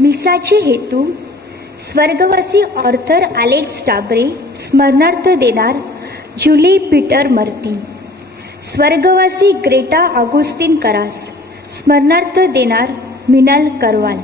मिसाचे हेतू स्वर्गवासी Arthur Alex Dabre स्मरणार्थ देणार जुली पीटर मर्ती, स्वर्गवासी ग्रेटा ऑगुस्तीन करास स्मरणार्थ देणार मिनल करवाल.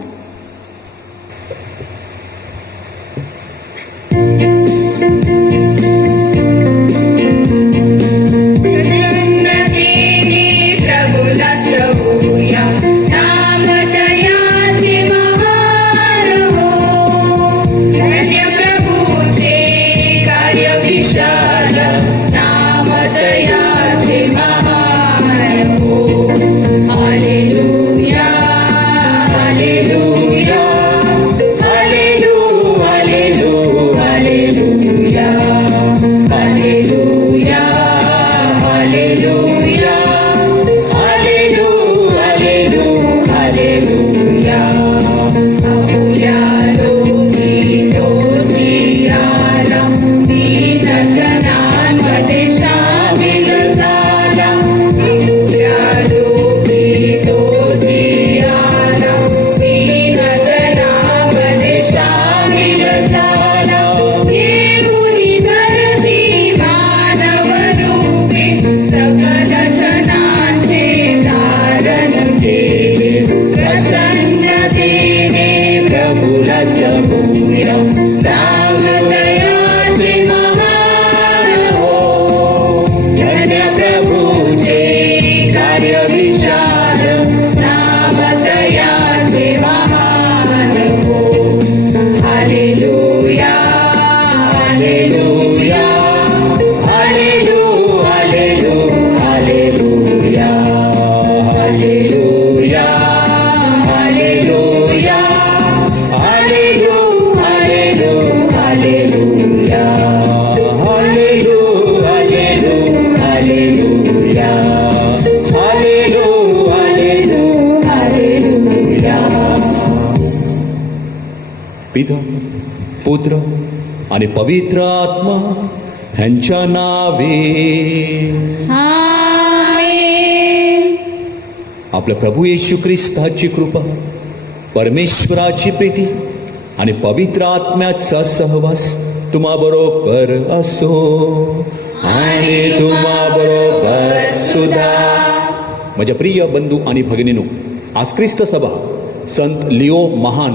पिता, पुत्र आणि पवित्र आत्मा ह्यांच्या नावे आमेन. आपल्या प्रभू येशू ख्रिस्ताची कृपा, परमेश्वराची प्रीती आणि पवित्र आत्म्याचा सहवास तुम्हाबरोबर असो आणि तुम्हाबरोबर सुद्धा. माझ्या प्रिय बंधू आणि भगिनीनो, आज ख्रिस्त सभा संत लिओ महान,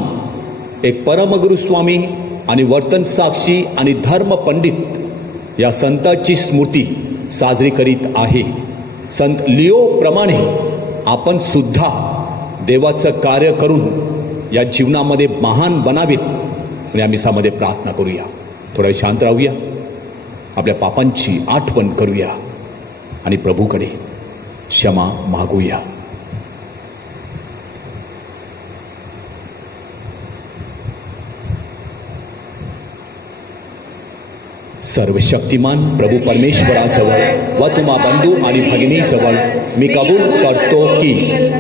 एक परमगुरु स्वामी आणि वर्तन साक्षी आणि धर्म पंडित या संताची स्मृती साजरी करीत आहे. संत लिओ प्रमाणे आपण सुद्धा देवाचं कार्य करून या जीवनामध्ये महान बनावेत या मिसामध्ये प्रार्थना करूया. थोडा शांत राहूया, आपल्या पापांची आठवण करूया आणि प्रभूकडे क्षमा मागूया. सर्वशक्तिमान प्रभू परमेश्वराजवळ व तुम्हा बंधू आणि भगिनीजवळ मी कबूल करतो की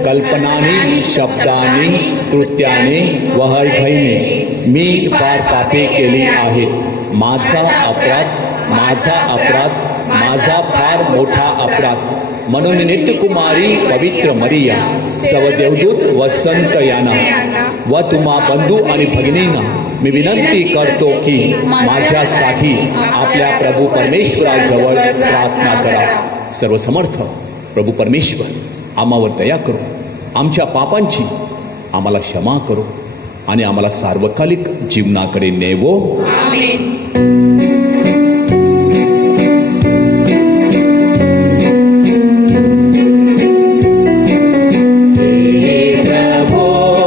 कल्पनाने, शब्दाने, कृत्याने व हरघईने मी फार पापे केली आहेत. माझा अपराध, माझा फार मोठा अपराध. म्हणून नित्यकुमारी पवित्र मरिया, सवदेवदूत व संत यांना व तुम्हा बंधू आणि भगिनींना मी विनंती करतो की माझ्यासाठी आपल्या प्रभू परमेश्वराजवळ प्रार्थना करा. सर्वसमर्थ प्रभू परमेश्वर आम्हावर दया करो, आमच्या पापांची आम्हाला क्षमा करो आणि आम्हाला सार्वकालिक जीवनाकडे नेवो. आमेन. Christ,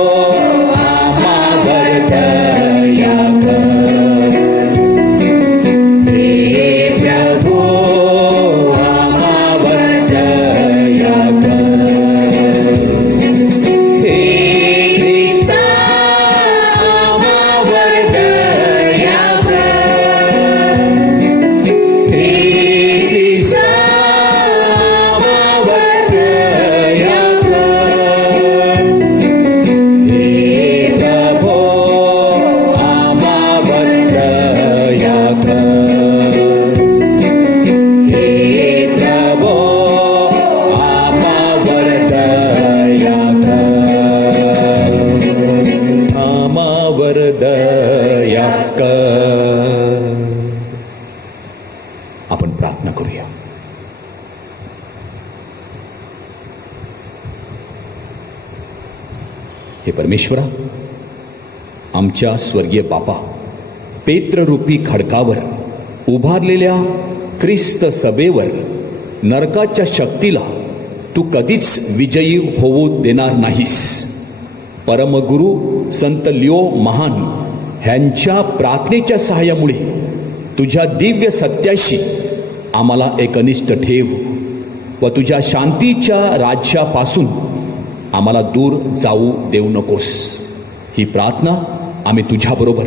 हे परमेश्वरा, आमच्या स्वर्गीय बापा, पेत्ररूपी खडकावर उभारलेल्या ख्रिस्त सभेवर नरकाच्या शक्तीला तू कधीच विजयी होऊ देणार नाहीस. परमगुरु संत लिओ महान ह्यांच्या प्रार्थनेच्या सहाय्यामुळे तुझ्या दिव्य सत्याशी आम्हाला एकनिष्ठ ठेव व तुझ्या शांतीच्या राज्यापासून आम्हाला दूर जाऊ देऊ नकोस. ही प्रार्थना आम्ही तुझ्याबरोबर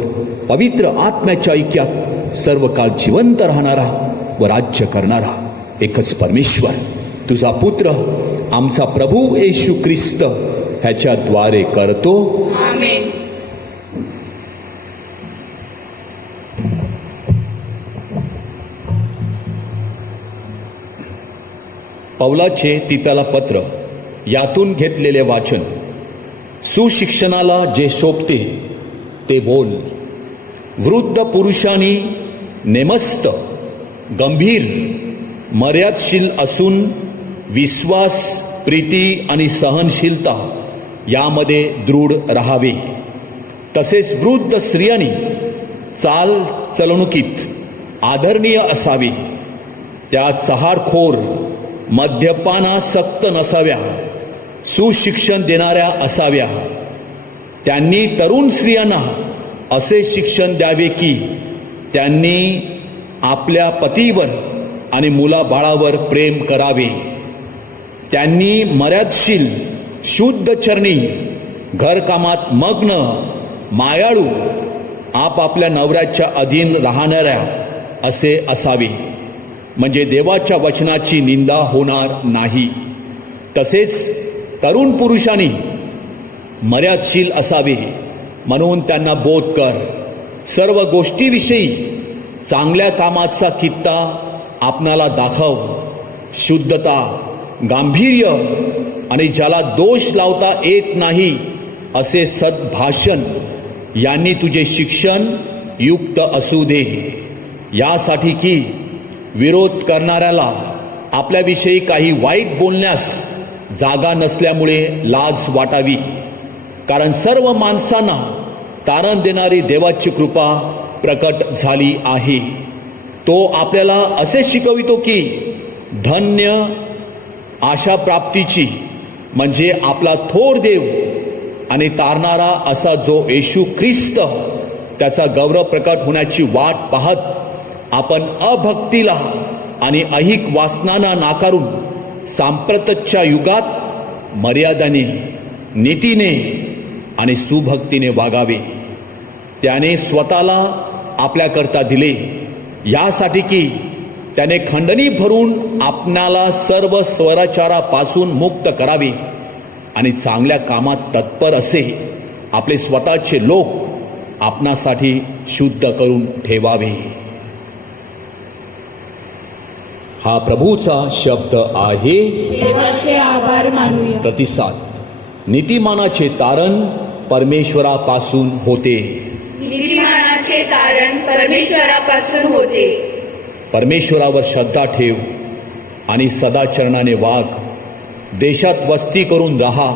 पवित्र आत्म्याच्या ऐक्यात सर्व काळ जिवंत राहणारा व राज्य करणारा एकच परमेश्वर, तुझा पुत्र आमचा प्रभू येशू ख्रिस्त ह्याच्या द्वारे करतो. आमेन. पौलाचे तिताला पत्र यातून घेतलेले वाचन. सुशिक्षणाला जे शोभते ते बोल. वृद्ध पुरुषांनी नेमस्त, गंभीर, मर्यादशील असून विश्वास, प्रीती आणि सहनशीलता यामध्ये दृढ राहावे. तसेच वृद्ध स्त्रियांनी चाल चलणुकीत आदरणीय असावी. त्या चहारखोर, मद्यपानासक्त नसाव्या, सुशिक्षण देणाऱ्या असाव्या. त्यांनी तरुण स्त्रियांना असे शिक्षण द्यावे की त्यांनी आपल्या पतीवर आणि मुलाबाळावर प्रेम करावे. त्यांनी मर्यादशील, शुद्ध चरणी, घरकामात मग्न, मायाळू, आपापल्या नवऱ्याच्या अधीन राहणाऱ्या असे असावे, म्हणजे देवाच्या वचनाची निंदा होणार नाही. तसेच तरुण पुरुषांनी मर्यादशील असावे, म्हणून त्यांना बोध कर. सर्व गोष्टीविषयी चांगल्या कामाचा कित्ता आपणाला दाखव. शुद्धता, गांभीर्य आणि ज्याला दोष लावता येत नाही असे सद्भाषण यांनी तुझे शिक्षण युक्त असू दे. यासाठी की विरोध करणाऱ्याला आपल्याविषयी काही वाईट बोलण्यास जागा नसल्यामुळे लाज वाटावी. कारण सर्व माणसांना तारण देणारी देवाची कृपा प्रकट झाली आहे. तो आपल्याला असे शिकवितो की धन्य आशा प्राप्तीची, म्हणजे आपला थोर देव आणि तारणारा असा जो येशू ख्रिस्त, त्याचा गौरव प्रकट होण्याची वाट पाहत आपण अभक्तीला आणि अहिक वासनांना नाकारून सांप्रतच्या युगात मर्यादाने, नीतीने आणि सुभक्तीने वागावे. त्याने स्वतःला आपल्याकरता दिले, यासाठी की त्याने खंडणी भरून आपणाला सर्व स्वराचारापासून मुक्त करावे आणि चांगल्या कामात तत्पर असे आपले स्वतःचे लोक आपणासाठी शुद्ध करून ठेवावे. हा प्रभूचा शब्द आहे. देवाचे आभार मानूया. प्रतिसाद. नीतिमानाचे तारण परमेश्वरापासून होते. नीतिमानाचे तारण परमेश्वरापासून होते. परमेश्वरावर श्रद्धा ठेव आणि सदाचरणाने वाग. देशात वस्ती करून राहा.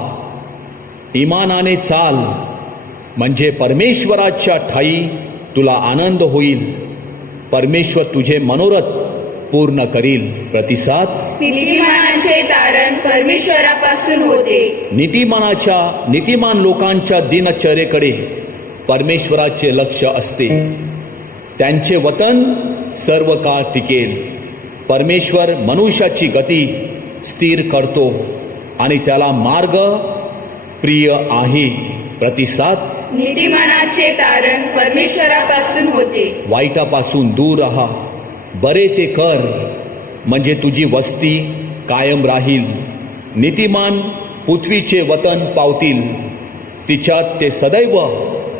इमानाने चाल, म्हणजे परमेश्वराच्या ठाई तुला आनंद होईल. परमेश्वर तुझे मनोरथ पूर्ण करील. प्रतिसाद. नीतिमानाचे तारण परमेश्वरापासून होते. नीतिमान लोकांच्या दिनचर्येकडे परमेश्वराचे लक्ष असते. त्यांचे वतन सर्व काळ टिकेल. परमेश्वर मनुष्याची गती स्थिर करतो आणि त्याला मार्ग प्रिय आहे. प्रतिसाद. नीतिमानाचे तारण परमेश्वरापासून होते. वाईटापासून दूर राहा. बरे ते कर, म्हणजे तुझी वस्ती कायम राहील. नीतिमान पृथ्वीचे वतन पावतील, तिच्यात ते सदैव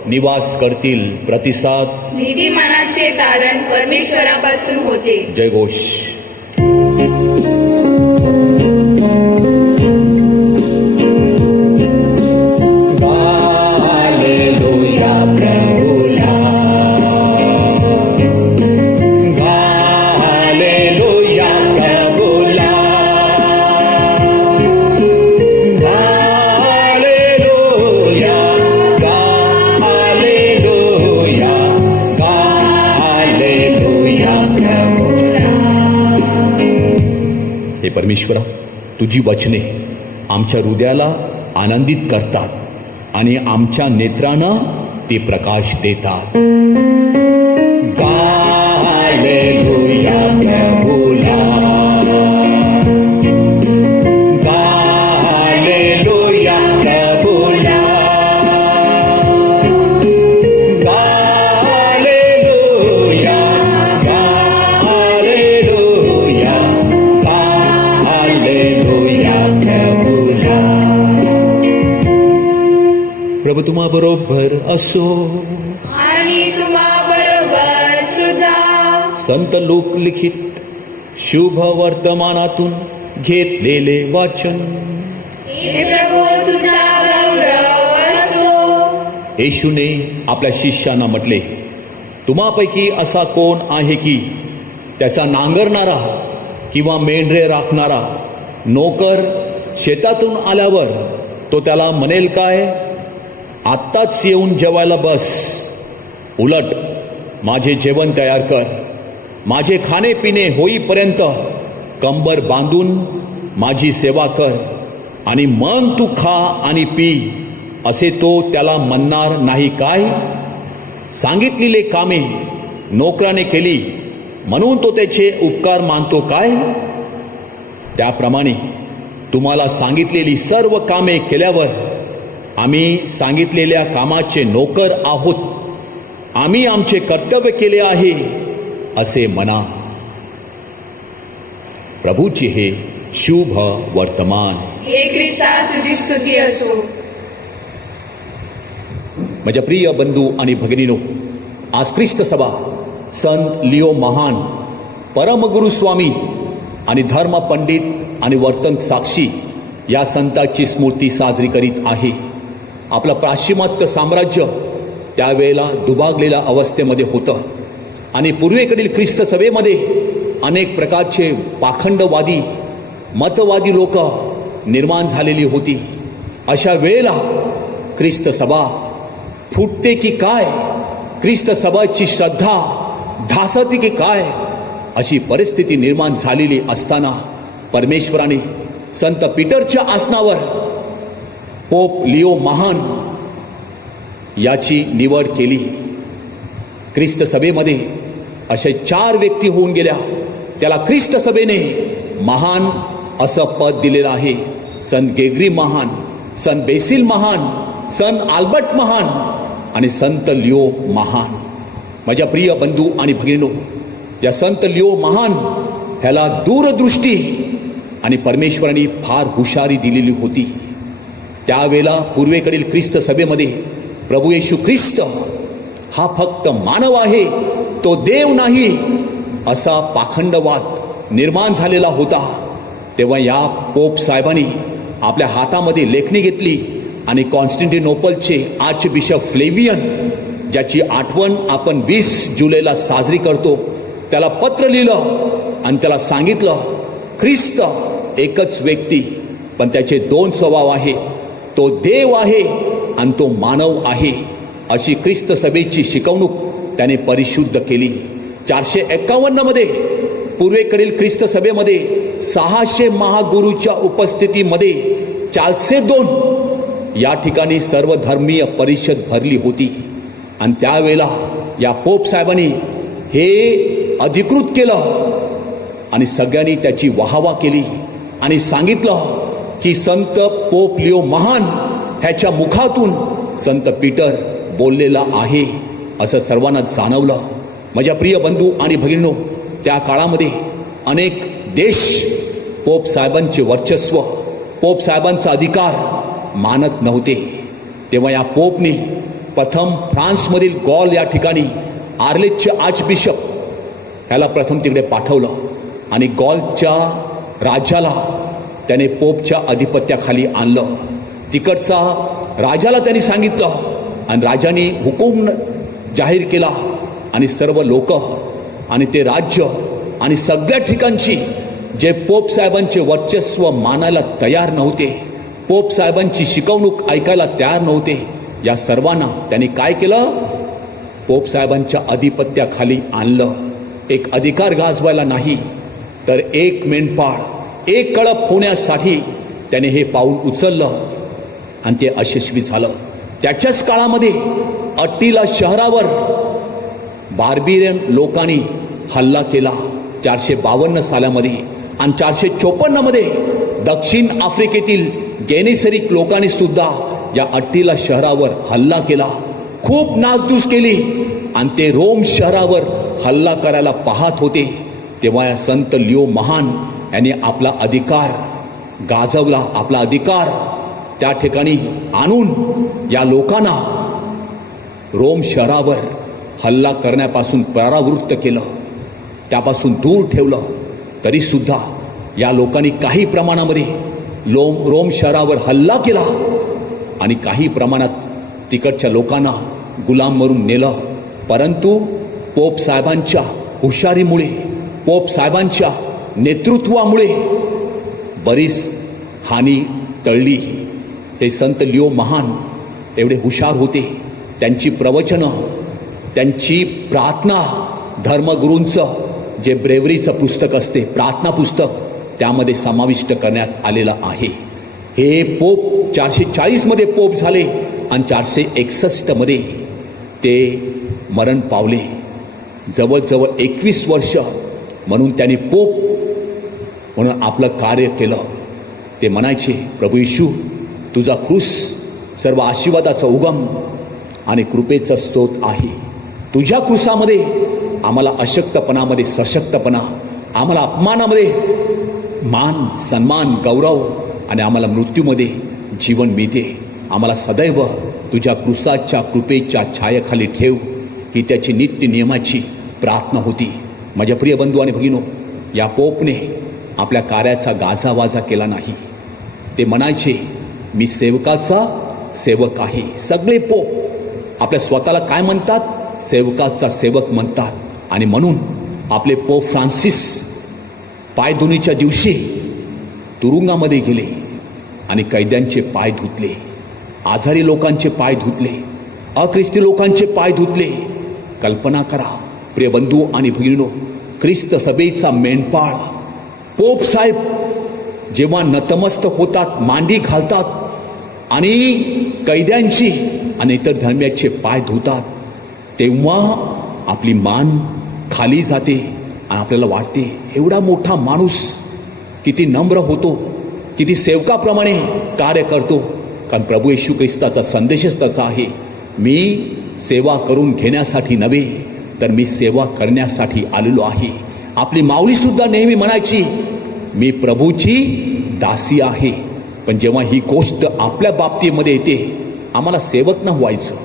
निवास करतील. प्रतिसाद. नीतिमानाचे तारण परमेश्वरापासून होते. जयघोष. Hallelujah. परमेश्वरा, तुझी वचने आमच्या हृदयाला आनंदित करतात आणि आमच्या नेत्रांना ते प्रकाश देतात. हालेलुया प्रभुला, हालेलुया प्रभुला, हालेलुया, हालेलुया, हालेलुया प्रभुला. प्रभू तुम्हा बरोबर असो आणि तुम्हा बरोबर सुद्धा. संत लोक लिखित शुभ वर्तमानातून घेतलेले वाचन. हे प्रभू तुझा गौरव असो. येशूने आपल्या शिष्यांना म्हटले, तुम्हापैकी असा कोण आहे की त्याचा नांगरणारा किंवा मेंढरे राखणारा नोकर शेतातून आल्यावर तो त्याला म्हणेल काय, आत्ताच येऊन जेवायला बस. उलट माझे जेवण तयार कर, माझे खाणे पिणे होईपर्यंत कंबर बांधून माझी सेवा कर आणि मग तू खा आणि पी, असे तो त्याला म्हणणार नाही काय. सांगितलेले कामे नोकराने केली म्हणून तो त्याचे उपकार मानतो काय. त्याप्रमाणे तुम्हाला सांगितलेली सर्व कामे केल्यावर आम्ही सांगितलेल्या कामाचे नोकर आहोत, आम्ही आमचे कर्तव्य केले आहे असे म्हणा. प्रभूचे हे शुभ वर्तमान. हे ख्रिस्ता तुझी स्तुती असो. माझ्या प्रिय बंधू आणि भगिनीनो, आज ख्रिस्त सभा संत लिओ महान, परमगुरु स्वामी आणि धर्म पंडित आणि वर्तन साक्षी या संताची स्मृती साजरी करीत आहे. आपलं पाश्चिमात्य साम्राज्य त्यावेळेला दुभागलेल्या अवस्थेमध्ये होतं आणि पूर्वेकडील ख्रिस्त सभेमध्ये अनेक प्रकारचे पाखंडवादी मतवादी लोक निर्माण झालेली होती. अशा वेळेला ख्रिस्त सभा फुटते की काय, ख्रिस्त सभाची श्रद्धा ढासळते की काय, अशी परिस्थिती निर्माण झालेली असताना परमेश्वराने संत पीटरच्या आसनावर पोप लिओ महान याची निवड केली. ख्रिस्त सभेमध्ये असे 4 व्यक्ती होऊन गेल्या, त्याला ख्रिस्त सभेने महान असं पद दिलेलं आहे. संत गेगरी महान, संत बेसिल महान, संत आल्बर्ट महान आणि संत लिओ महान. माझ्या प्रिय बंधू आणि भगिनीनो, या संत लिओ महान ह्याला दूरदृष्टी आणि परमेश्वराने फार हुशारी दिलेली होती. त्यावेळेला पूर्वेकडील ख्रिस्त सभेमध्ये प्रभू येशू ख्रिस्त हा फक्त मानव आहे, तो देव नाही, असा पाखंडवाद निर्माण झालेला होता. तेव्हा या पोप साहेबांनी आपल्या हातामध्ये लेखणी घेतली आणि कॉन्स्टँटिनोपलचे आर्च बिशप फ्लेवियन, ज्याची आठवण आपण 20 जुलैला साजरी करतो, त्याला पत्र लिहिलं आणि त्याला सांगितलं, ख्रिस्त एकच व्यक्ती पण त्याचे 2 स्वभाव आहेत, तो देव आहे आणि तो मानव आहे. अशी ख्रिस्त सभेची शिकवणूक त्याने परिशुद्ध केली. 451 मध्ये पूर्वेकडील ख्रिस्त सभेमध्ये 600 महागुरूच्या उपस्थितीमध्ये 402 या ठिकाणी सर्वधर्मीय परिषद भरली होती. आणि त्यावेळेला या पोप साहेबांनी हे अधिकृत केलं आणि सगळ्यांनी त्याची वाहवा केली आणि सांगितलं की संत पोप लिओ महान ह्याच्या मुखातून संत पीटर बोललेला आहे, असं सर्वांना जाणवलं. माझ्या प्रिय बंधू आणि भगिनींनो, त्या काळामध्ये अनेक देश पोप साहेबांचे वर्चस्व, पोप साहेबांचा अधिकार मानत नव्हते. तेव्हा या पोपने प्रथम फ्रान्समधील गॉल या ठिकाणी आर्लेसचे आर्च बिशप ह्याला प्रथम तिकडे पाठवलं आणि गॉलच्या राजाला त्याने पोपच्या अधिपत्याखाली आणलं. तिकडचा राजाला त्यांनी सांगितलं आणि राजाने हुकूम जाहीर केला आणि सर्व लोक आणि ते राज्य आणि सगळ्या ठिकाणची जे पोप साहेबांचे वर्चस्व मानायला तयार नव्हते, पोप साहेबांची शिकवणूक ऐकायला तयार नव्हते, या सर्वांना त्यांनी काय केलं, पोप साहेबांच्या अधिपत्याखाली आणलं. एक अधिकार गाजवायला नाही, तर एक मेंढपाळ एक कळप होण्यासाठी त्याने हे पाऊल उचललं आणि ते यशस्वी झालं. त्याच्याच काळामध्ये अट्टिला शहरावर बार्बियन लोकांनी हल्ला केला 452 सालामध्ये. आणि 454 मध्ये दक्षिण आफ्रिकेतील गेनेसरिक लोकांनी सुद्धा या अट्टिला शहरावर हल्ला केला, खूप नासधूस केली. आणि ते रोम शहरावर हल्ला करायला पाहत होते. तेव्हा या संत लिओ महान यांनी आपला अधिकार गाजवला, आपला अधिकार त्या ठिकाणी आणून या लोकांना रोम शहरावर हल्ला करण्यापासून परावृत्त केलं, त्यापासून दूर ठेवलं. तरी सुद्धा या लोकांनी काही प्रमाणामध्ये रोम शहरावर हल्ला केला आणि काही प्रमाणात तिकडच्या लोकांना गुलाम म्हणून नेलं. परंतु पोप साहेबांच्या हुशारीमुळे, पोप साहेबांच्या नेतृत्वामुळे बरीच हानी टळली. हे संत लिओ महान एवढे हुशार होते. त्यांची प्रवचनं, त्यांची प्रार्थना, धर्मगुरूंचं जे ब्रेवरीचं पुस्तक असते, प्रार्थना पुस्तक, त्यामध्ये समाविष्ट करण्यात आलेलं आहे. हे पोप 440 मध्ये पोप झाले आणि 461 मध्ये ते मरण पावले. जवळजवळ 21 वर्ष म्हणून त्यांनी पोप म्हणून आपलं कार्य केलं. ते म्हणायचे, प्रभू येशू, तुझा क्रूस सर्व आशीर्वादाचा उगम आणि कृपेचा स्रोत आहे. तुझ्या क्रूसामध्ये आम्हाला अशक्तपणामध्ये सशक्तपणा, आम्हाला अपमानामध्ये मान, सन्मान, गौरव आणि आम्हाला मृत्यूमध्ये जीवन मिळते. आम्हाला सदैव तुझ्या क्रूसाच्या कृपेच्या छायेखाली ठेव, ही त्याची नित्य नियमाची प्रार्थना होती. माझ्या प्रिय बंधू आणि भगिनो, या पोपने आपल्या कार्याचा गाजावाजा केला नाही. ते म्हणायचे, मी सेवकाचा सेवक आहे. सगळे पोप आपल्या स्वतःला काय म्हणतात? सेवकाचा सेवक म्हणतात. आणि म्हणून आपले पोप फ्रान्सिस पायधुनीच्या दिवशी तुरुंगामध्ये गेले आणि कैद्यांचे पाय धुतले, आजारी लोकांचे पाय धुतले, अख्रिस्ती लोकांचे पाय धुतले. कल्पना करा प्रिय बंधू आणि भगिनीनो, ख्रिस्त सभेचा मेंढपाळ पोप साहेब जेव्हा नतमस्तक होतात, मांडी घालतात आणि कैद्यांची आणि इतर धर्मियाचे पाय धुतात, तेव्हा आपली मान खाली जाते आणि आपल्याला वाटते, एवढा मोठा माणूस किती नम्र होतो, किती सेवकाप्रमाणे कार्य करतो. कारण प्रभू येशू ख्रिस्ताचा संदेशच तसा आहे, मी सेवा करून घेण्यासाठी नव्हे, तर मी सेवा करण्यासाठी आलेलो आहे. आपली माऊली सुद्धा नेहमी म्हणायची, मी प्रभूची दासी आहे. पण जेव्हा ही गोष्ट आपल्या बाबतीमध्ये येते, आम्हाला सेवक न व्हायचं,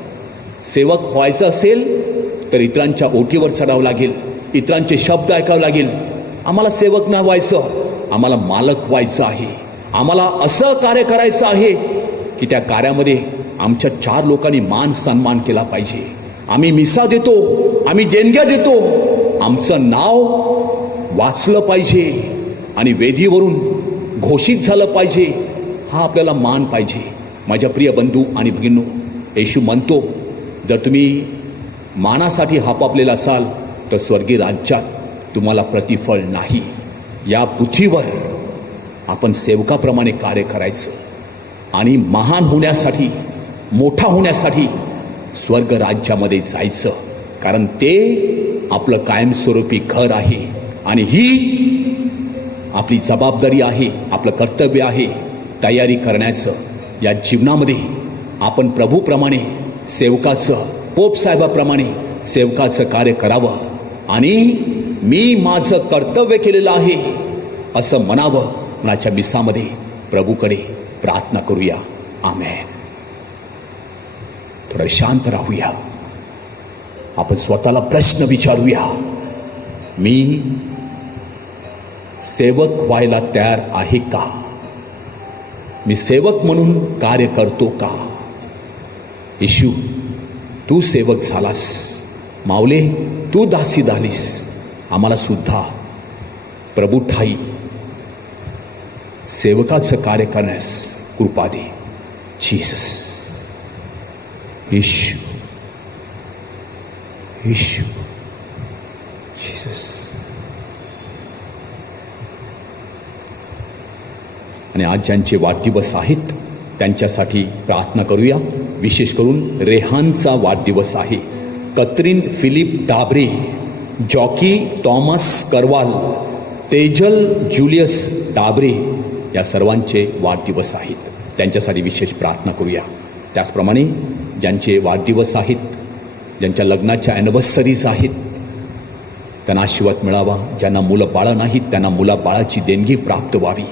सेवक व्हायचं असेल तर इतरांच्या ओठीवर चढावं लागेल, इतरांचे शब्द ऐकावं लागेल. आम्हाला सेवक न व्हायचं, आम्हाला मालक व्हायचं आहे. आम्हाला असं कार्य करायचं आहे की त्या कार्यामध्ये आमच्या 4 लोकांनी मान सन्मान केला पाहिजे. आम्ही मिसा देतो, आम्ही देणग्या देतो, आमचं नाव वाचलं पाहिजे आणि वेदीवरून घोषित झालं पाहिजे. हा आपल्याला मान पाहिजे. माझ्या प्रिय बंधू आणि भगिनींनो, येशू म्हणतो, जर तुम्ही मानासाठी हापापलेला असाल तर स्वर्गीय राज्यात तुम्हाला प्रतिफळ नाही. या पृथ्वीवर आपण सेवकाप्रमाणे कार्य करायचं आणि महान होण्यासाठी, मोठा होण्यासाठी स्वर्ग राज्यामध्ये जायचं. कारण ते आपलं कायमस्वरूपी घर आहे आणि ही आपली जबाबदारी आहे, आपलं कर्तव्य आहे तयारी करण्याचं. या जीवनामध्ये आपण प्रभूप्रमाणे सेवकाचं, पोप साहेबाप्रमाणे सेवकाचं कार्य करावं आणि मी माझं कर्तव्य केलेलं आहे असं म्हणावं. मनाच्या मिसामध्ये प्रभूकडे प्रार्थना करूया. आमेन. थोडं शांत राहूया. आपण स्वतःला प्रश्न विचारूया, मी सेवक व्हायला तयार आहे का? मी सेवक म्हणून कार्य करतो का? येशू, तू सेवक झालास, माऊले तू दासी झालीस, आम्हाला सुद्धा प्रभू ठाई सेवकाचं कार्य करण्यास कृपा दे. जीसस, येशू, येशू, जीसस. आणि आज ज्यांचे वाढदिवस आहेत त्यांच्यासाठी प्रार्थना करूया. विशेष करून रेहानचा वाढदिवस आहे. कत्रीन फिलिप डाबरे, जॉकी थॉमस करवाल, तेजल जुलियस डाबरे या सर्वांचे वाढदिवस आहेत. त्यांच्यासाठी विशेष प्रार्थना करूया. त्याचप्रमाणे ज्यांचे वाढदिवस आहेत, ज्यांच्या लग्नाच्या ॲनिव्हर्सरीज आहेत, त्यांना आशीर्वाद मिळावा. ज्यांना मुलं बाळं नाहीत त्यांना मुलाबाळाची देणगी प्राप्त व्हावी.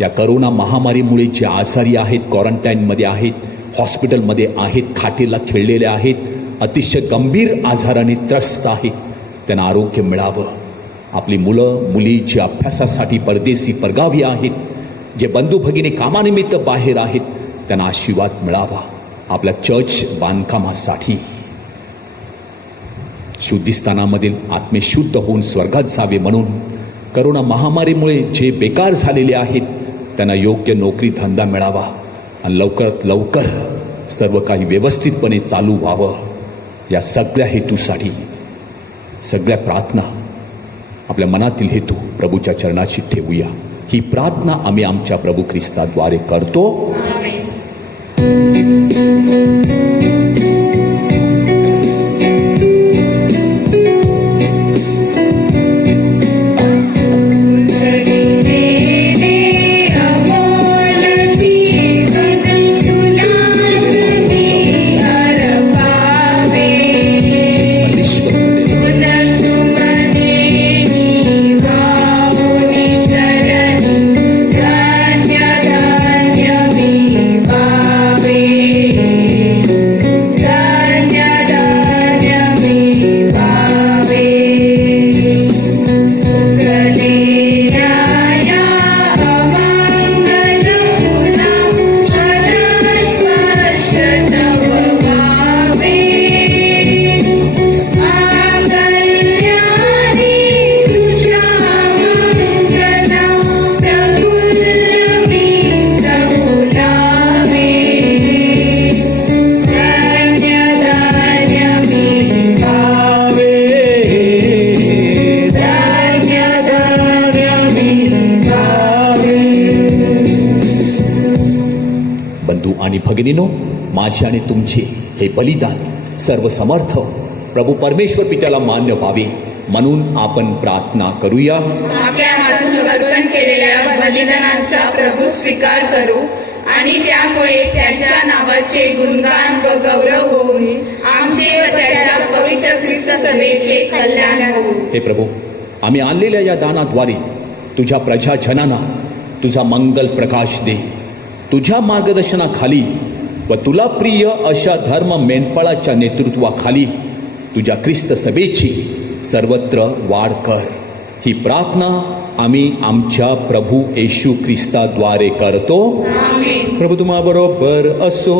या करोना महामारीमुळे जे आजारी आहेत, क्वारंटाईनमध्ये आहेत, हॉस्पिटलमध्ये आहेत, खाटेला खिळलेले आहेत, अतिशय गंभीर आजाराने त्रस्त आहेत, त्यांना आरोग्य मिळावं. आपली मुलं मुली जे अभ्यासासाठी परदेशी परगावी आहेत, जे बंधू भगिनी कामानिमित्त बाहेर आहेत, त्यांना आशीर्वाद मिळावा. आपल्या चर्च बांधकामासाठी शुद्धीस्थानामधील आत्मे शुद्ध होऊन स्वर्गात जावे म्हणून करोना महामारीमुळे जे बेकार झालेले आहेत त्यांना योग्य नोकरी धंदा मिळावा आणि लवकरात लवकर सर्व काही व्यवस्थितपणे चालू व्हावं. या सगळ्या हेतूसाठी सगळ्या प्रार्थना, आपल्या मनातील हेतू प्रभूच्या चरणाशी ठेवूया. ही प्रार्थना आम्ही आमच्या प्रभू ख्रिस्ताद्वारे करतो. आणि भगिनीनो, माझे आणि तुमचे हे बलिदान सर्व समर्थ प्रभू परमेश्वर पित्याला मान्य व्हावे म्हणून आपण प्रार्थना करूया. आपल्या हातून अर्पण केलेल्या बलिदानाचा प्रभू स्वीकार करू आणि त्यामुळे त्याच्या नावाचे गुणगान व गौरव होऊन आमचे व त्याच्या पवित्र ख्रिस्त सभेचे कल्याण होऊ. हे प्रभू, आम्ही आणलेल्या या दानाद्वारे तुझ्या प्रजाजनांना तुझा मंगल प्रकाश दे. तुझ्या मार्गदर्शनाखाली व तुला प्रिय अशा धर्म मेंढपाळाच्या नेतृत्वाखाली तुझ्या ख्रिस्त सभेची सर्वत्र वाढ कर. ही प्रार्थना आम्ही आमच्या प्रभू येशू ख्रिस्ताद्वारे करतो. आमेन. प्रभू तुम्हा बरोबर असो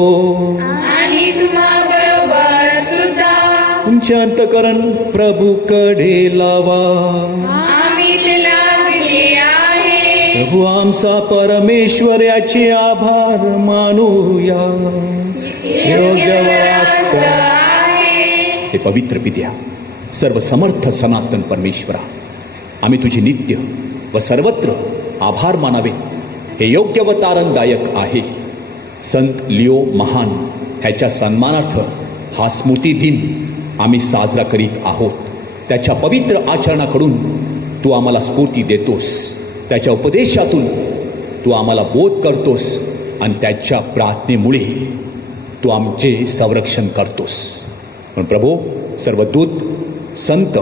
आणि तुम्हा बरोबर सुद्धा. तुमचे अंतकरण प्रभूकडे लावा. आम्ही तिला दिले आहे. प्रभू आमचा परमेश्वर याचे आभार मानूया. योग्य वरास्त आहे. हे पवित्र पित्या, सर्व समर्थ सनातन परमेश्वरा, आम्ही तुझे नित्य व सर्वत्र आभार मानावेत. हे योग्य व तारणदायक आहे. संत लिओ महान ह्याच्या सन्मानार्थ हा स्मृती दिन आम्ही साजरा करीत आहोत. त्याच्या पवित्र आचरणाकडून तू आम्हाला स्फूर्ती देतोस. त्याच्या उपदेशातून तू आम्हाला बोध करतोस आणि त्याच्या प्रार्थनेमुळे तू आमचे संरक्षण करतोस. पण प्रभू, सर्व दूत, संत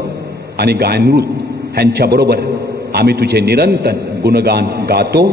आणि गायनृत ह्यांच्याबरोबर आम्ही तुझे निरंतर गुणगान गातो.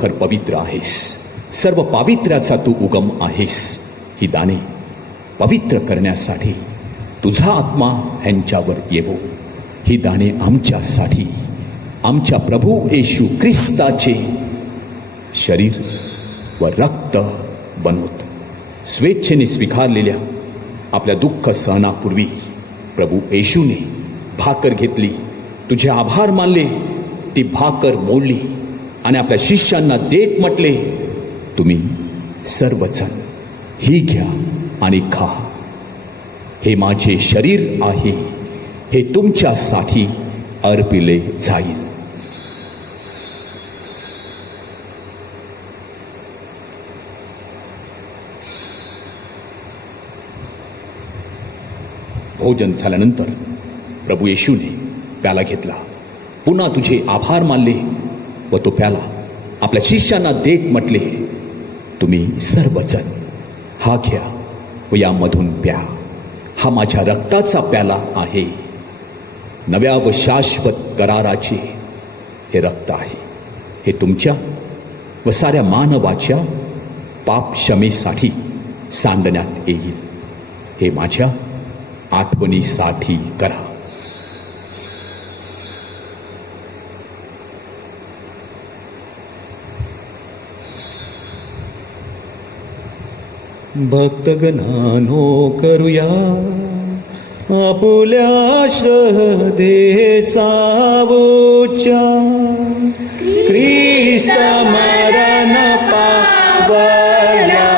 खरोखर पवित्र आहेस. सर्व पावित्र्याचा तू उगम आहेस. ही दाने पवित्र करण्यासाठी तुझा आत्मा ह्यांच्यावर येवो. ही दाने आमच्यासाठी आमच्या प्रभू येशू ख्रिस्ताचे शरीर व रक्त बनवत स्वेच्छेने स्वीकारलेल्या आपल्या दुःख सहनापूर्वी प्रभू येशूने भाकर घेतली, तुझे आभार मानले, ती भाकर मोडली आणि आपल्या शिष्यांना देत म्हटले, तुम्ही सर्वजण ही घ्या आणि खा. हे माझे शरीर आहे, हे तुमच्यासाठी अर्पिले जाईल. भोजन झाल्यानंतर प्रभू येशूने प्याला घेतला, पुन्हा तुझे आभार मानले व तो प्याला आपल्या शिष्यांना देत म्हटले, तुम्ही सर्वजण हा घ्या व यामधून प्या. हा माझ्या रक्ताचा प्याला आहे, नव्या व शाश्वत कराराचे हे रक्त आहे. हे तुमच्या व साऱ्या मानवाच्या पाप क्षमेसाठी सांडण्यात येईल. हे माझ्या आठवणीसाठी करा. भक्तगणानो करूया आपुल्या श्रद्धेचा उच्चार. ख्रिस्त मरण पावला,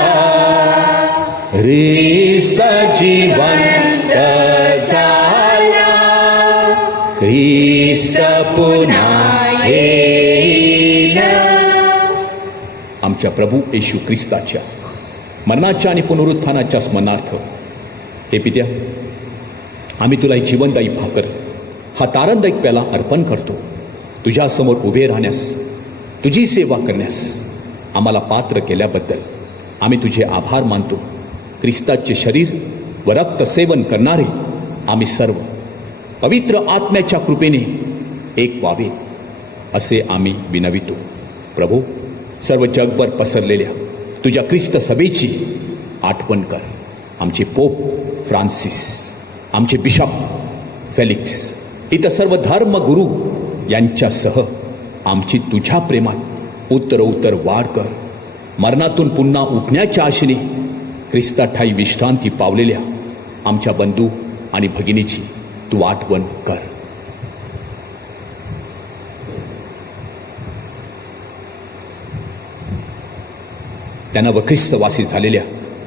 ख्रिस्त जिवंत झाला, ख्रिस्त पुन्हा येईल. आमच्या प्रभू येशू ख्रिस्ताच्या मरणाच्या आणि पुनरुत्थानाच्या स्मरणार्थ हे पित्या, आम्ही तुला एक जीवनदायी भाकर, हा तारणदायक प्याला अर्पण करतो. तुझ्यासमोर उभे राहण्यास, तुझी सेवा करण्यास आम्हाला पात्र केल्याबद्दल आम्ही तुझे आभार मानतो. ख्रिस्ताचे शरीर व रक्त सेवन करणारे आम्ही सर्व पवित्र आत्म्याच्या कृपेने एक व्हावेत असे आम्ही विनवितो. प्रभू, सर्व जगभर पसरलेल्या तुझ्या ख्रिस्त सभेची आठवण कर. आमचे पोप फ्रान्सिस, आमचे बिशप फेलिक्स, इतर सर्व धर्मगुरू यांच्यासह आमची तुझ्या प्रेमात उत्तरोत्तर वाढ कर. मरणातून पुन्हा उठण्याच्या आशेने ख्रिस्ताठायी विश्रांती पावलेल्या आमच्या बंधू आणि भगिनीची तू आठवण कर. त्यांना व ख्रिस्तवासी झालेल्या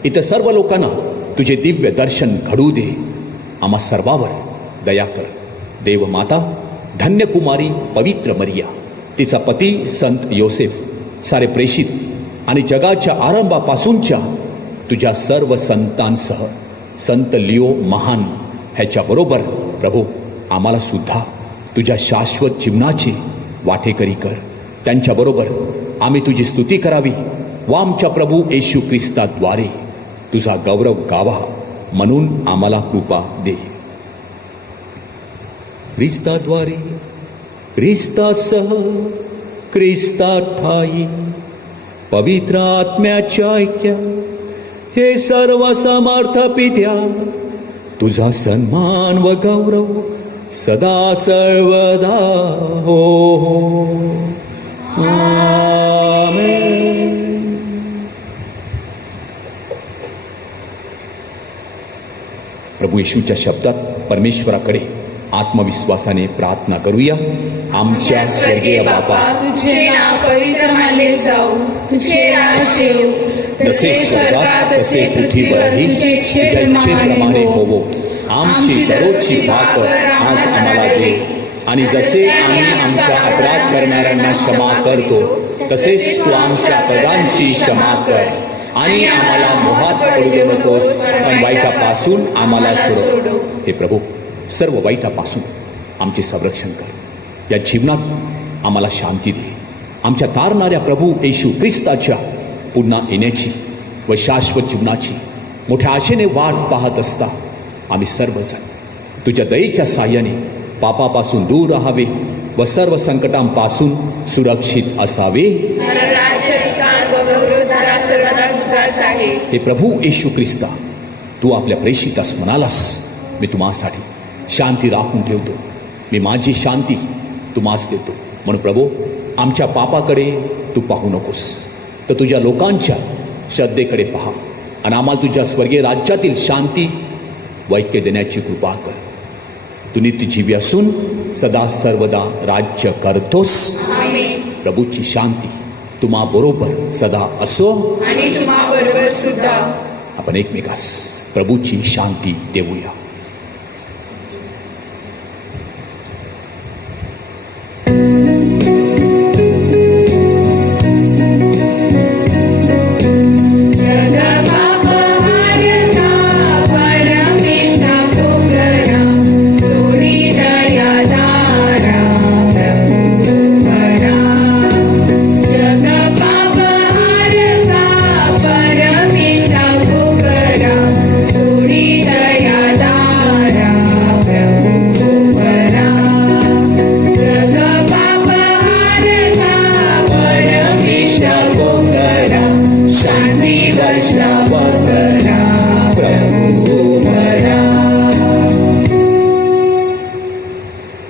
इतर सर्व लोकांना तुझे दिव्य दर्शन घडू दे. आम्हा सर्वावर दया कर. देव माता धन्य कुमारी पवित्र मरिया, तिचा पती संत योसेफ, सारे प्रेषित आणि जगाच्या आरंभापासूनच्या तुझ्या सर्व संतांसह संत लिओ महान ह्याच्याबरोबर प्रभू आम्हाला सुद्धा तुझ्या शाश्वत जीवनाची वाटेकरी कर. त्यांच्याबरोबर आम्ही तुझी स्तुती करावी व आमच्या प्रभू येशू ख्रिस्ताद्वारे तुझा गौरव गावा म्हणून आम्हाला कृपा दे. ख्रिस्ताद्वारे, ख्रिस्तासह, ख्रिस्ताठायी पवित्र आत्म्याच्या ऐक्या हे सर्व समर्थ पित्या, तुझा सन्मान व गौरव सदा सर्वदा हो. आमेन. प्रभू येशूच्या शब्दात परमेश्वराकडे आत्मविश्वासाने प्रार्थना करूया. आमच्या स्वर्गीय बापा, तुझे नाव पवित्र मानले जाऊ, तुझे राज येऊ, जसे स्वर्गात तसे पृथ्वीवरही तुझ्या इच्छेप्रमाणे होवो. आमची दररोजची भाकर आज आम्हाला दे, आणि जसे आम्ही आमच्या अपराध करणाऱ्यांना क्षमा करतो तसेच तू आमच्या अपराधांची क्षमा कर, आणि आम्हाला मोहात पडू देऊ नकोस, पण वाईटापासून आम्हाला सोडव. हे प्रभू, सर्व वाईटापासून आमचे संरक्षण कर. या जीवनात आम्हाला शांती दे. आमच्या तारणाऱ्या प्रभू येशू ख्रिस्ताच्या पुन्हा येण्याची व शाश्वत जीवनाची मोठ्या आशेने वाट पाहत असता आम्ही सर्वजण तुझ्या दयेच्या साह्याने पापापासून दूर राहावे व सर्व संकटांपासून सुरक्षित असावे. कारण राज्य, अधिकार व गौरव सदा सर्वदा तुझाच आहे. हे प्रभू येशू ख्रिस्ता, तू आपल्या प्रेषितास म्हणालास, मी तुम्हासाठी शांती राखून ठेवतो, मी माझी शांती तुम्हास देतो. म्हणून प्रभू, आमच्या पापाकडे तू पाहू नकोस, तर तुझ्या लोकांच्या श्रद्धेकडे पहा आणि आम्हाला तुझ्या स्वर्गीय राज्यातील शांती व ऐक्य देण्याची कृपा कर. तू नित्यजीवी असून सदा सर्वदा राज्य करतोस. आमेन. प्रभूची शांती तुम्हा बरोबर सदा असो. आणि तुम्हा बरोबर सुद्धा. आपण एकमेकास प्रभूची शांती देऊया.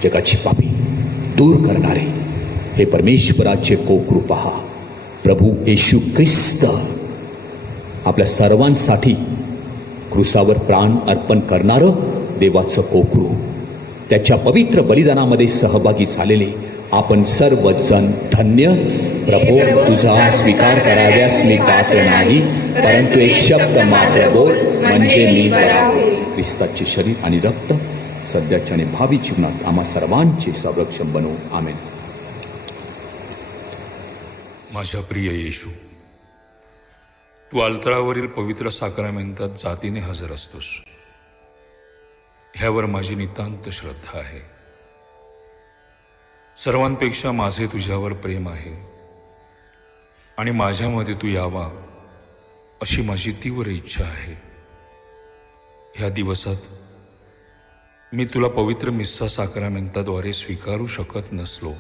जगाची पापी दूर करणारे हे परमेश्वराचे कोकरू पहा. प्रभू येशू ख्रिस्त आपल्या सर्वांसाठी क्रुसावर प्राण अर्पण करणारं देवाचं कोकरू, त्याच्या पवित्र बलिदानामध्ये सहभागी झालेले आपण सर्वजण धन्य. प्रभू, तुझा स्वीकार कराव्यास मी पात्र नाही, परंतु एक शब्द मात्र बोल म्हणजे मी बरा होईल. ख्रिस्ताचे शरीर आणि रक्त सध्याच्या आणि भावी जीवनात आम्हा सर्वांचे संरक्षण बनवू. आमेन. माझ्या प्रिय येशू, तू अल्तरावरील पवित्र साक्रामेंतात जातीने हजर असतोस, ह्यावर माझी नितांत श्रद्धा आहे. सर्वांपेक्षा माझे तुझ्यावर प्रेम आहे आणि माझ्यामध्ये तू यावा अशी माझी तीव्र इच्छा आहे. ह्या दिवसात मी तुला पवित्र मिस्सा साक्रामेंताद्वारे स्वीकारू शकत नसलो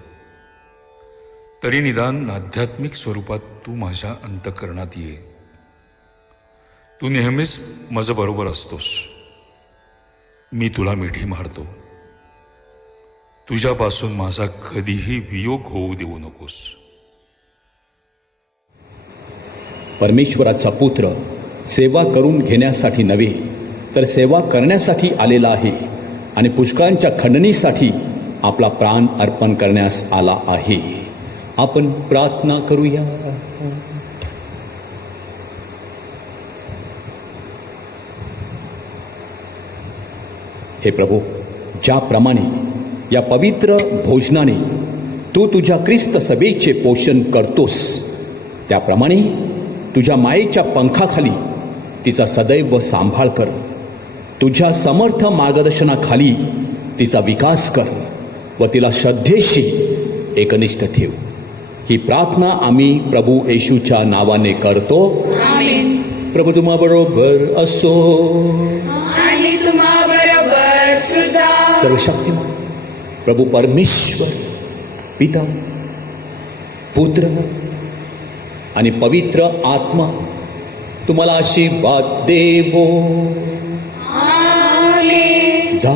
तरी निदान आध्यात्मिक स्वरूपात तू माझ्या अंतःकरणात ये. तू नेहमीच माझं बरोबर असतोस. मी तुला मिठी मारतो. तुझ्यापासून माझा कधीही वियोग होऊ देऊ नकोस. परमेश्वराचा पुत्र सेवा करून घेण्यासाठी नव्हे तर सेवा करण्यासाठी आलेला आहे आणि पुष्कळांच्या खंडणीसाठी आपला प्राण अर्पण करण्यास आला आहे. आपण प्रार्थना करूया. हे प्रभू, ज्याप्रमाणे या पवित्र भोजनाने तू तुझ्या ख्रिस्त सभेचे पोषण करतोस, त्याप्रमाणे तुझ्या मायेच्या पंखाखाली तिचा सदैव सांभाळ कर. तुझ्या समर्थ मार्गदर्शनाखाली तिचा विकास कर व तिला श्रद्धेशी एकनिष्ठ ठेव. ही प्रार्थना आम्ही प्रभू येशूच्या नावाने करतो. आमेन. प्रभू तुम्हा बरोबर असो. आणि तुम्हा बरोबर सुद्धा. सर्वशक्तिमान प्रभू परमेश्वर पिता, पुत्र आणि पवित्र आत्मा तुम्हाला आशीर्वाद देवो. आमेन. जा,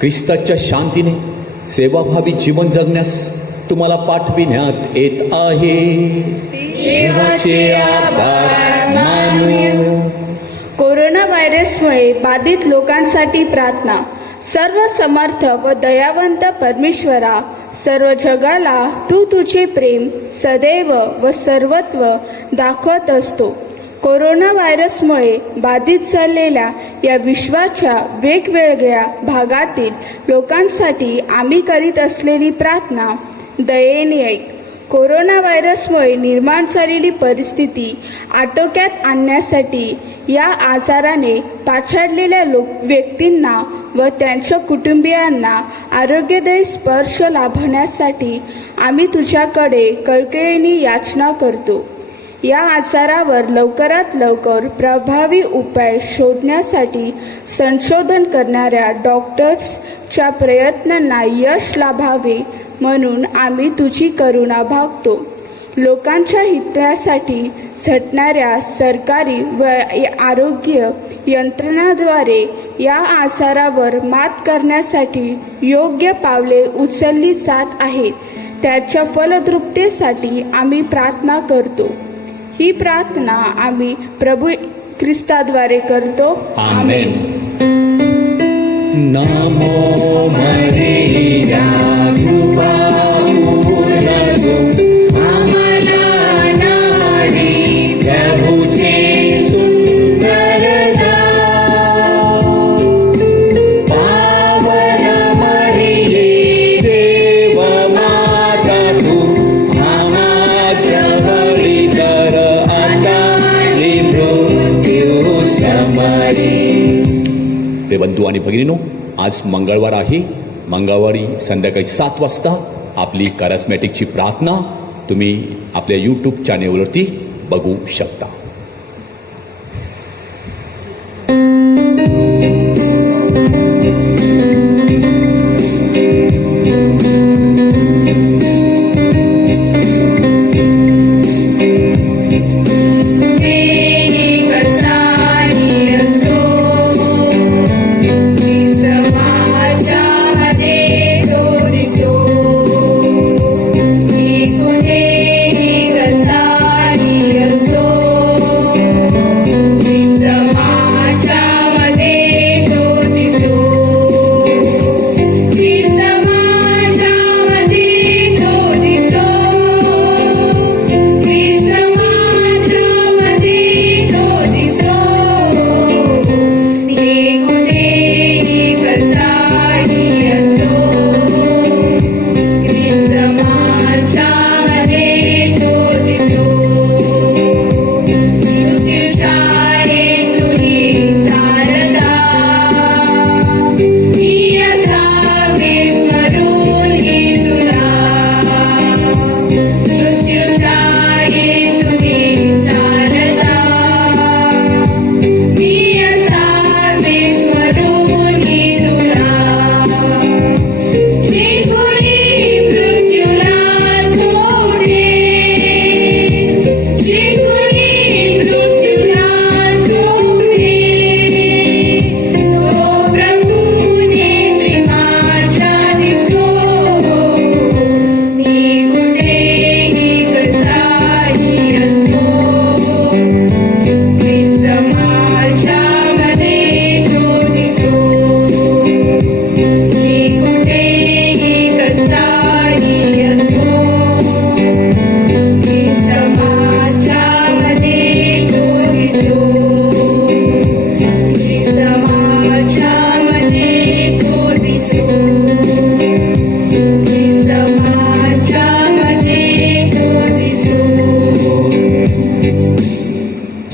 ख्रिस्ताच्या शांतीने सेवाभावी जीवन जगण्यास तुम्हाला पाठविण्यात येत आहे. देवाचे आभार मानू. कोरोना व्हायरसमुळे बाधित लोकांसाठी प्रार्थना. सर्व समर्थ व दयावंत परमेश्वरा, सर्व जगाला तू तुझे प्रेम सदैव व सर्वत्व दाखवत असतो. कोरोना व्हायरसमुळे बाधित झालेल्या या विश्वाच्या वेगवेगळ्या भागातील लोकांसाठी आम्ही करीत असलेली प्रार्थना दयेने ऐक. कोरोना व्हायरसमुळे निर्माण झालेली परिस्थिती आटोक्यात आणण्यासाठी या आजाराने पाछाडलेल्या व्यक्तींना व त्यांच्या कुटुंबियांना आरोग्यदायी स्पर्श लाभण्यासाठी आम्ही तुझ्याकडे कळकळीने याचना करतो. या आजारावर लवकरात लवकर प्रभावी उपाय शोधण्यासाठी संशोधन करणाऱ्या डॉक्टर्सच्या प्रयत्नांना यश लाभावे म्हणून आम्ही तुझी करुणा भागतो. लोकांच्या हितासाठी झटणाऱ्या सरकारी व आरोग्य यंत्रणाद्वारे या आजारावर मात करण्यासाठी योग्य पावले उचलली जात आहेत. त्याच्या फलद्रुपतेसाठी आम्ही प्रार्थना करतो. ही प्रार्थना आम्ही प्रभू ख्रिस्ताद्वारे करतो. आमेन. नमो मरिया कृपा पूर्ण तू आम्हाला नारी प्रभूचे सुंदर दान. पावन मरिये देव माता तू आम्हा जवळी कर आता मृत्यू समरी. ते बंधू आणि भगिनीनो, आज मंगळवार आहे. मंगळवारी संध्याकाळी 7 वाजता आपली कॅरिस्मॅटिकची प्रार्थना तुम्ही आपल्या यूट्यूब चॅनेलवरती बघू शकता.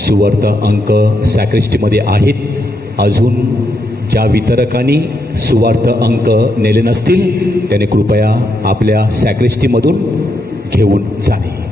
सुवार्थ अंक सॅक्रिस्टीमध्ये आहेत. अजून ज्या वितरकांनी सुवार्थ अंक नेले नसतील त्याने कृपया आपल्या सॅक्रिस्टीमधून घेऊन जावे.